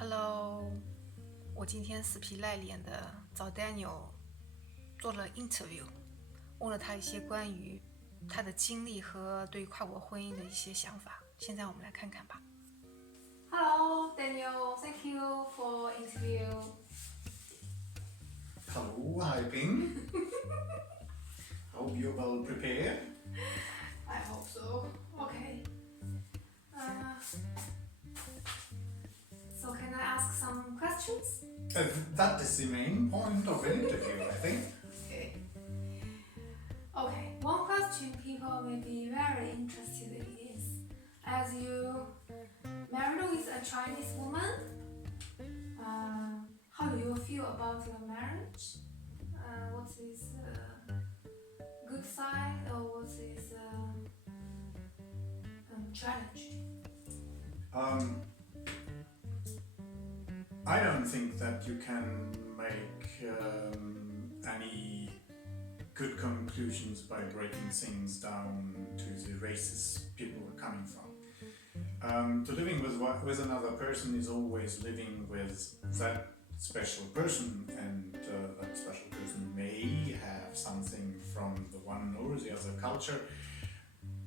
Hello，我今天死皮赖脸的找 Daniel 做了 interview，问了他一些关于他的经历和对跨国婚姻的一些想法。现在我们来看看吧。Hello, Daniel. Thank you for interview. Hello, hi Ping. Hope you're well prepared. I hope so. Okay. So can I ask some questions? That is the main point of an interview, I think. Okay. One question people may be very interested in is, as you married with a Chinese woman, how do you feel about your marriage? What is good side or what is challenge? I don't think that you can make any good conclusions by breaking things down to the races people are coming from. To living with another person is always living with that special person, and that special person may have something from the one or the other culture,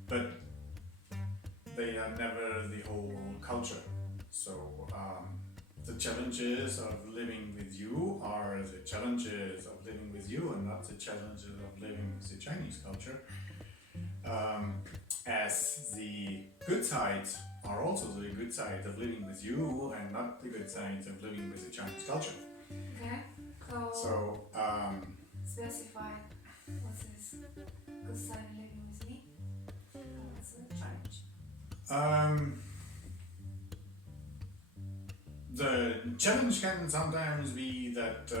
but they are never the whole culture. So the challenges of living with you are the challenges of living with you and not the challenges of living with the Chinese culture. As the good sides are also the good sides of living with you and not the good sides of living with the Chinese culture. Okay. So Specify what is good side of living with me. What's the challenge? The challenge can sometimes be that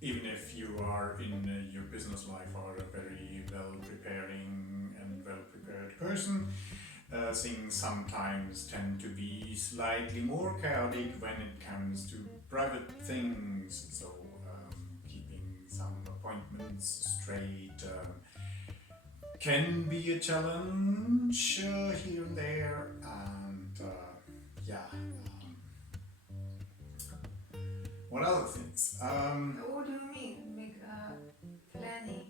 even if you are in your business life or a very well-preparing and well-prepared person, things sometimes tend to be slightly more chaotic when it comes to private things. So keeping some appointments straight can be a challenge here and there, and what other things? What do you mean? Make planning?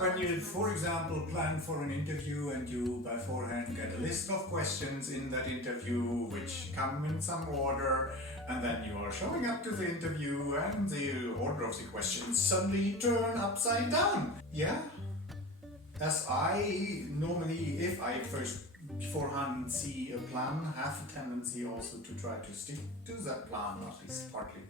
When you, for example, plan for an interview and you beforehand get a list of questions in that interview which come in some order, and then you are showing up to the interview and the order of the questions suddenly turn upside down. Yeah. As I normally, if I first beforehand see a plan, have a tendency also to try to stick to that plan, at least partly.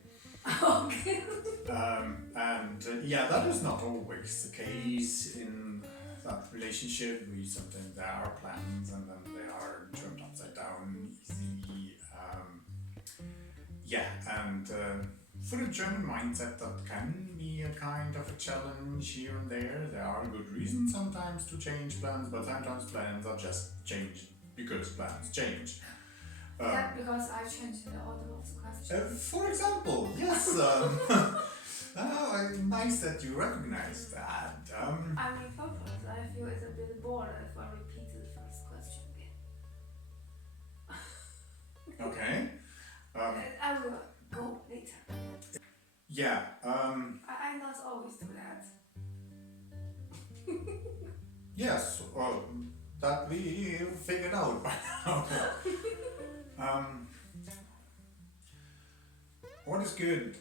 Okay. That is not always the case in that relationship. Sometimes there are plans and then they are turned upside down easily. For the German mindset, that can be a kind of a challenge here and there. There are good reasons sometimes to change plans, but sometimes plans are just changed because plans change. Because I changed the order of the question. For example, yes. Nice that you recognize that. I mean, purpose. I feel it's a bit bored if I repeat the first question again. Okay. I will go later. I not always do that. Yes, that we figured out by now. What is good?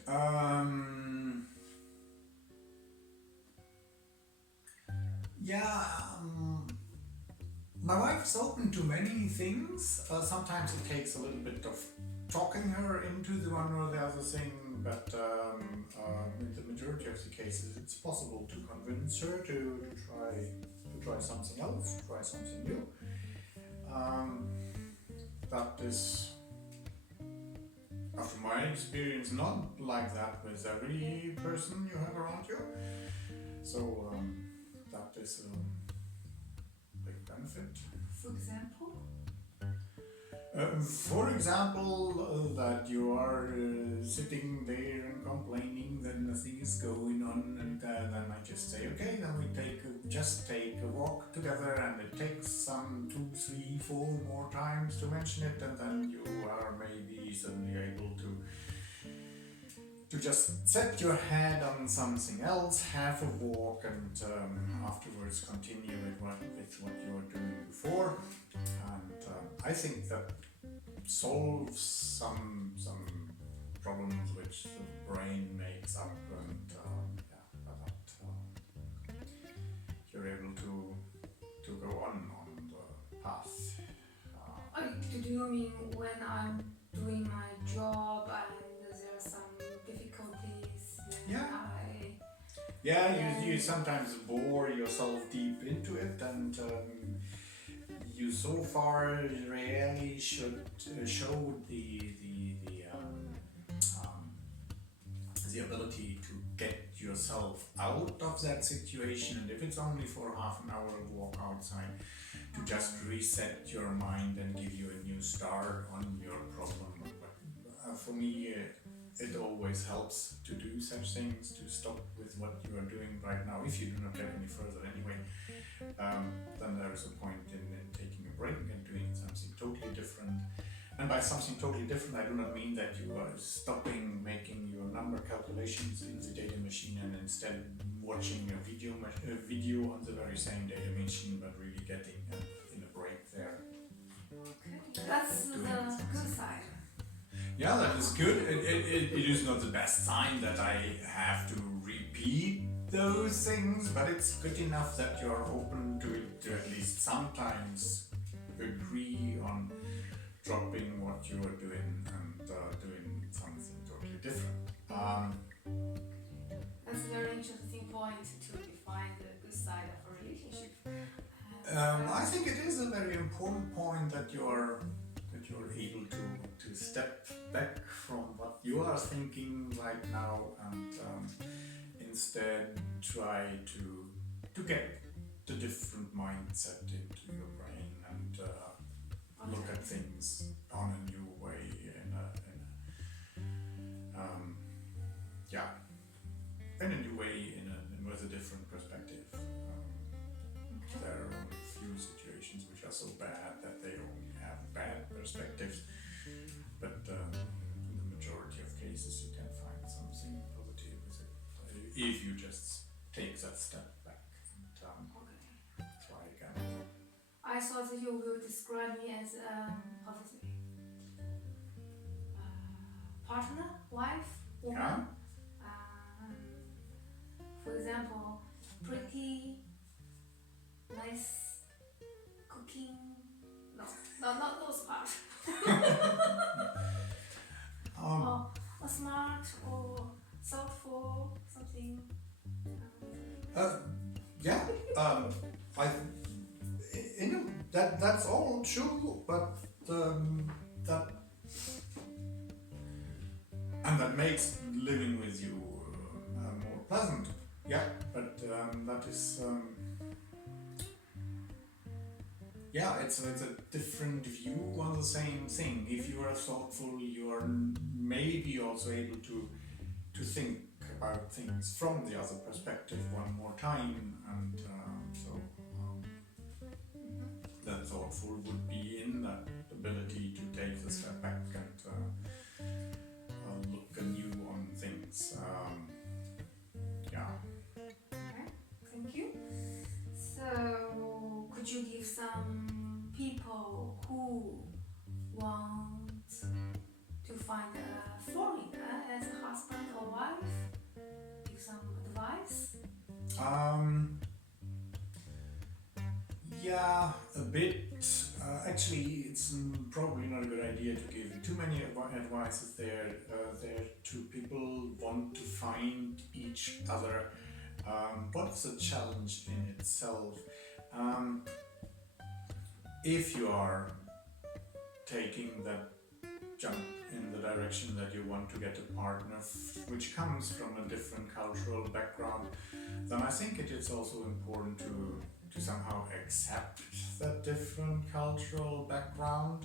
My wife is open to many things. Sometimes it takes a little bit of talking her into the one or the other thing, but in the majority of the cases it's possible to convince her to try something else, try something new. That is, after my experience, not like that with every person you have around you. So that is a big benefit. For example? For example, that you are sitting there and complaining that nothing is going on, and then I just say, okay, then we just take a walk together, and it takes some 2, 3, 4 more times to mention it, and then you are maybe suddenly able to just set your head on something else, have a walk, and afterwards continue with what you were doing before. And I think that solves some problems which the brain makes up, and you're able to go on the path. Do you mean when I'm doing my job and there are some difficulties? You sometimes bore yourself deep into it, and you so far rarely should show the ability to get yourself out of that situation, and if it's only for half an hour walk outside, to just reset your mind and give you a new start on your problem. For me, it always helps to do such things, to stop with what you are doing right now. If you do not get any further anyway, then there is a point in taking a break and doing something totally different. And by something totally different, I do not mean that you are stopping making your number calculations in the data machine and instead watching a video on the very same data machine, but really getting in a break there. Okay, that's the good side. Yeah, that is good. It is not the best sign that I have to repeat those things, but it's good enough that you're open to it, to at least sometimes agree on dropping what you are doing and doing something totally different. That's a very interesting point to define the good side of a relationship. I think it is a very important point that you're able to step back from what you are thinking right now, and instead try to get the different mindset into your brain and look at things on a new way, with a different perspective. There are only a few situations which are so bad that they only have bad perspectives, but in the majority of cases you can find something positive with it if you just take that step back and try again. I thought that you will describe me as how to say, partner, wife, woman. Yeah. For example, pretty, nice, cooking. No, not those parts. Or smart or thoughtful, something. That's all true, but that makes living with you more pleasant. Yeah, but that is it's a different view on the same thing. If you are thoughtful, you are maybe also able to think about things from the other perspective one more time, and that thoughtful would be in that ability to take the step back and look anew on things. Okay, thank you. So, could you give some people who want to find a foreigner as a husband or wife, give some advice? A bit. Actually, it's probably not a good idea to give too many advices there. There two people want to find each other. What's a challenge in itself? If you are taking that jump in the direction that you want to get a partner which comes from a different cultural background, then I think it is also important to somehow accept that different cultural background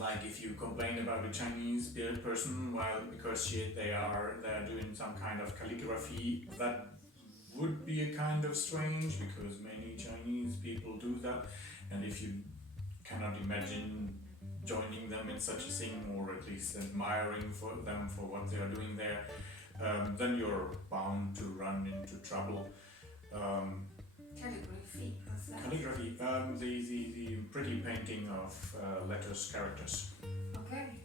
Like if you complain about a Chinese person, because they're doing some kind of calligraphy, that would be a kind of strange because many Chinese people do that, and if you cannot imagine joining them in such a thing, or at least admiring them for what they are doing there, then you're bound to run into trouble. Calligraphy. What's that? Calligraphy, the pretty painting of letters, characters. Okay.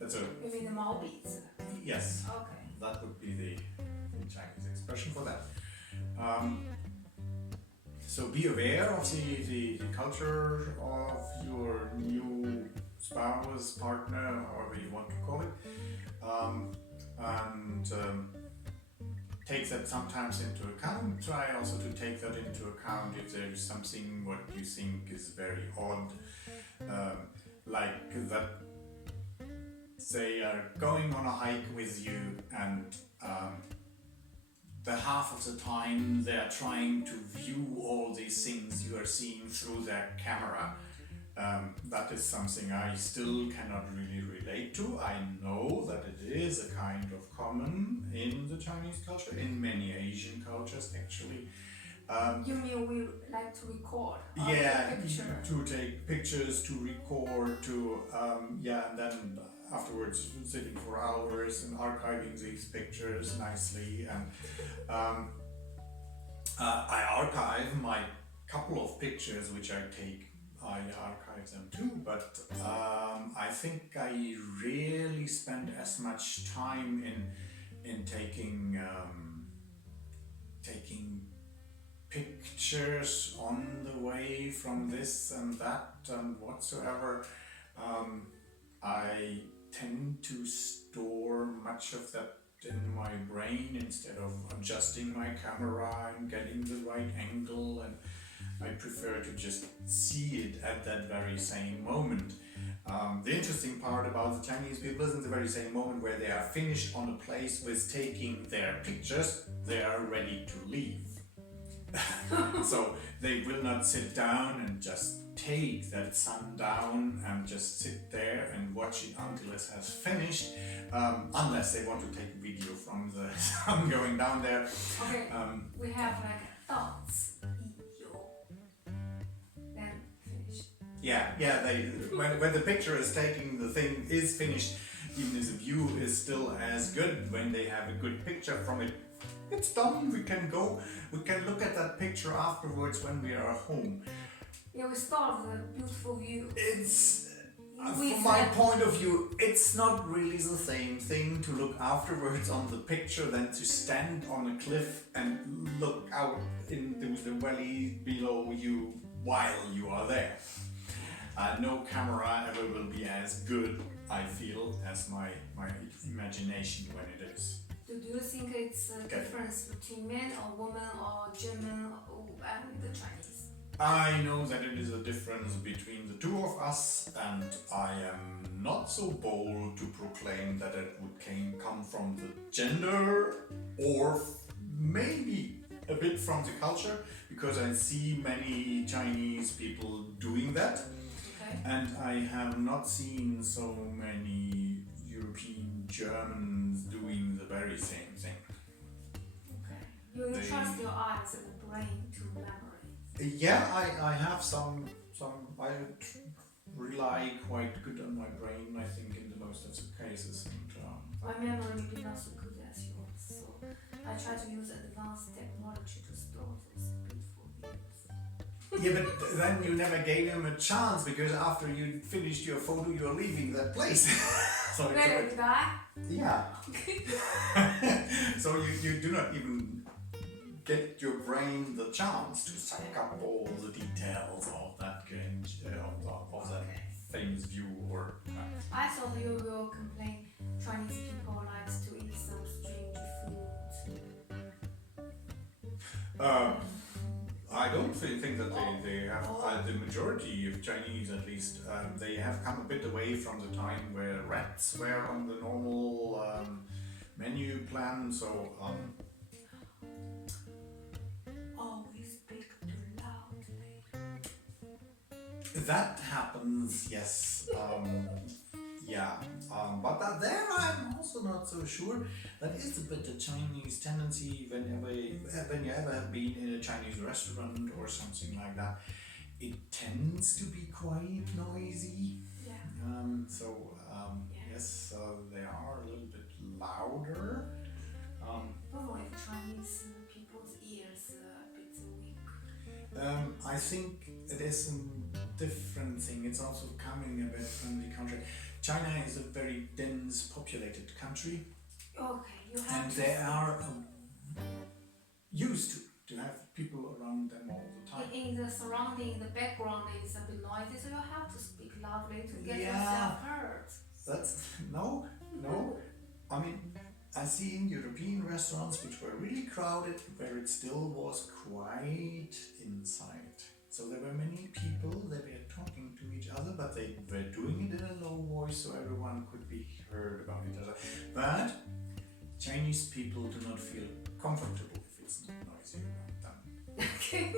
That's a You mean the 毛笔字? yes. Okay. That would be the Chinese expression for that. So be aware of the culture of your new spouse, partner, however you want to call it, and take that sometimes into account. Try also to take that into account if there is something what you think is very odd, like that they are going on a hike with you and the half of the time they are trying to view all these things you are seeing through their camera. That is something I still cannot really relate to. I know that it is a kind of common in the Chinese culture, in many Asian cultures actually. You mean we like to record? Yeah, Picture. to take pictures, to record, to and then afterwards sitting for hours and archiving these pictures nicely. And I archive my couple of pictures which I take. I archive them too, but I think I rarely spend as much time in taking pictures on the way from this and that and whatsoever. I tend to store much of that in my brain instead of adjusting my camera and getting the right angle, and I prefer to just see it at that very same moment. The interesting part about the Chinese people is in the very same moment where they are finished on a place with taking their pictures, they are ready to leave. So they will not sit down and just take that sundown and just sit there and watch it until it has finished, unless they want to take a video from the sun going down there. Okay. We have like 到此一游. Then finish. Yeah. When the picture is taking, the thing is finished, even if the view is still as good, when they have a good picture from it, it's done, we can go, we can look at that picture afterwards when we are home. Yeah, we start the beautiful view. It's, from my point of view, it's not really the same thing to look afterwards on the picture than to stand on a cliff and look out into the valley below you while you are there. No camera ever will be as good, I feel, as my imagination when it is. Do you think it's a difference between men or women or German and the Chinese? I know that it is a difference between the two of us, and I am not so bold to proclaim that it would come from the gender or maybe a bit from the culture, because I see many Chinese people doing that. Okay. And I have not seen so many European Germans doing the very same thing. Okay. You trust your eyes and the brain to memory. Yeah, I have some I rely quite good on my brain, I think, in the most of the cases. And, my memory may be not so good as yours, so I try to use advanced technology to store those beautiful views. yeah, but then you never gave him a chance, because after you finished your photo, you're leaving that place. So Really, did I? Yeah. So you do not even get your brain the chance to suck up all the details of that of that famous view. Or I thought you will complain Chinese people likes to eat some strange food. I don't think that they have, the majority of Chinese at least, they have come a bit away from the time where rats were on the normal menu plan, so Always speak too loudly. That happens, yes. Yeah, but there I'm also not so sure. That is a bit a Chinese tendency when you ever have been in a Chinese restaurant or something like that. It tends to be quite noisy. Yeah. Yes, they are a little bit louder. Probably Chinese people's ears are a bit weak. I think it is a different thing. It's also coming a bit from the country. China is a very dense populated country. Okay, you have And to they are used to have people around them all the time. in the surrounding, the background is a bit noisy, so you have to speak loudly to get Yeah. yourself heard. That's no. I mean, I see in European restaurants which were really crowded, where it still was quiet inside. So there were many people, they were talking to each other, but they were doing it in a low voice so everyone could be heard about each other. But Chinese people do not feel comfortable if it's not noisy around them. Okay.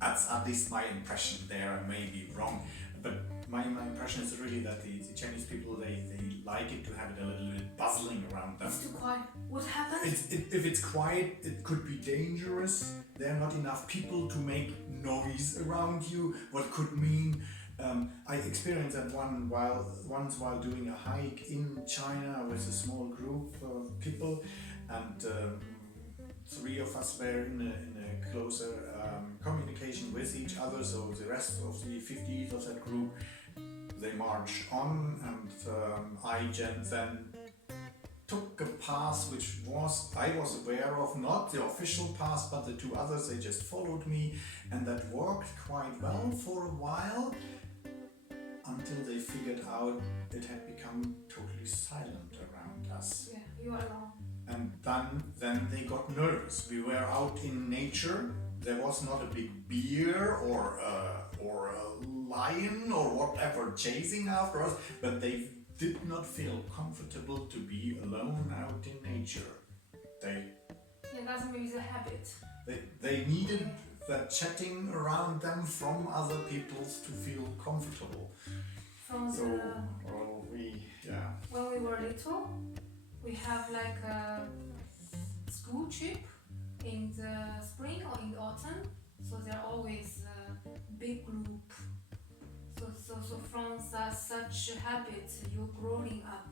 That's at least my impression there. I may be wrong, but my impression is really that the Chinese people, they like it to have it a little bit bustling around them. It's too quiet. What happened? If it's quiet, it could be dangerous. There are not enough people to make noise around you, what could mean I experienced that once while doing a hike in China with a small group of people, and three of us were in a closer communication with each other. So the rest of the 50s of that group, they marched on, and I then took a path which I was aware of, not the official path, but the two others, they just followed me, and that worked quite well for a while, until they figured out it had become totally silent around us. Yeah, you are alone. And then they got nervous. We were out in nature. There was not a big bear or a lion or whatever chasing after us, but they did not feel comfortable to be alone out in nature. Yeah, that's maybe the habit. They needed that chatting around them from other people to feel comfortable. When we were little, we have like a school trip in the spring or in the autumn. So they're always a big group. So from such habits, you're growing up.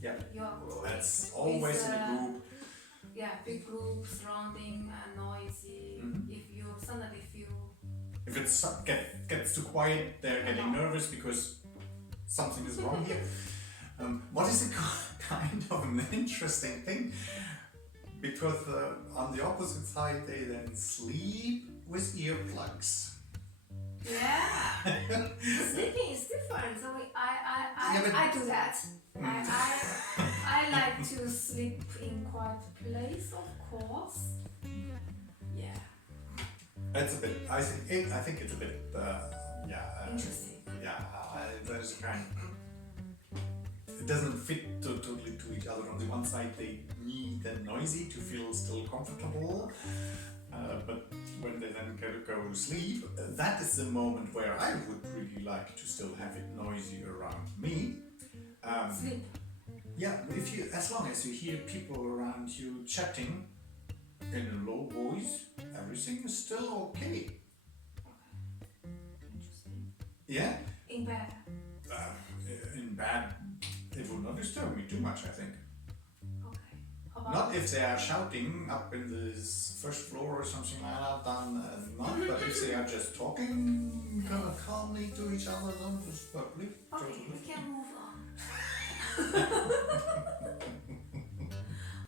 Yeah, You are growing. that's always in a group. Yeah, big group, surrounding and noisy. Mhm. If you suddenly feel If it gets too quiet, they're getting nervous because something is wrong here. What is a kind of an interesting thing, because on the opposite side they then sleep with earplugs. yeah, sleeping is different. So I do that. I like to sleep in quiet place, of course. Yeah, It's a bit. I think it's a bit. interesting. There's a kind. It doesn't fit totally to each other. On the one side, they need the noisy to feel still comfortable, but when they then go to sleep, that is the moment where I would really like to still have it noisy around me. Sleep. Yeah, as long as you hear people around you chatting in a low voice, everything is still okay. Interesting. Yeah. In bed. In bed, it will not disturb me too much, I think. Okay. How about Not if they are shouting up in the first floor or something like that, then not. But if they are just talking kind of calmly to each other, then it's perfectly. Okay, we can move on.